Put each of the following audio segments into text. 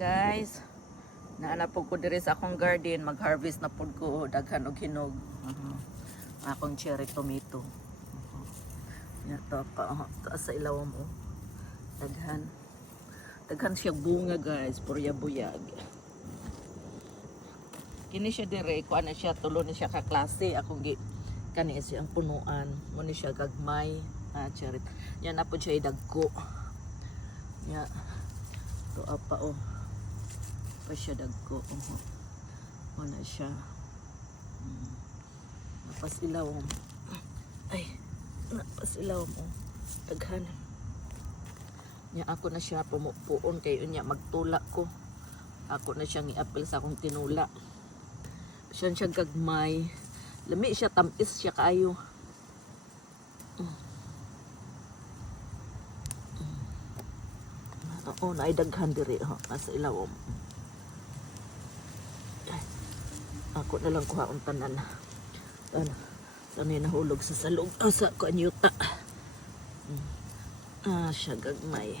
Guys, naanapog ko diri sa akong garden, mag-harvest na pud ko daghan og hinog. Akong cherry tomato. Yato pa taas sa ilaw mo. Daghan. Daghan siya bunga guys, purya buyag. Kini siya dire, kuan na siya, tulo na siya ka klase. Akong kani siya ang punuan. Mo ni siya gagmay. Cherry. Yan na pud siya idagko. Ya. To apa oh. Pa siya dagko. Wala siya. Napas ilaw. Ay, napas ilaw mo. Daghan. Nya ako na siya pumupuon kay unya magtula ko. Ako na siyang i-apil sa akong tinula. Siya gagmay. Lami siya, tamis siya kaayo. Oo, naidaghan diri nasa ilawom. Ako na lang kuha ang tanan. Sanay nahulog sa salog sa kanyuta. Siya gagmay.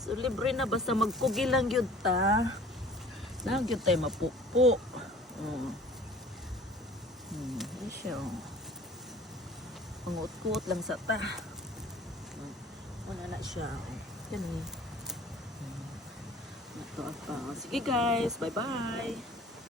So libre na basta magpugi lang yun ta. Lang yun tayo mapukpo. Siya. Pangut-kuot lang sa ta. Wala na siya. Yan eh. Sige guys, bye bye.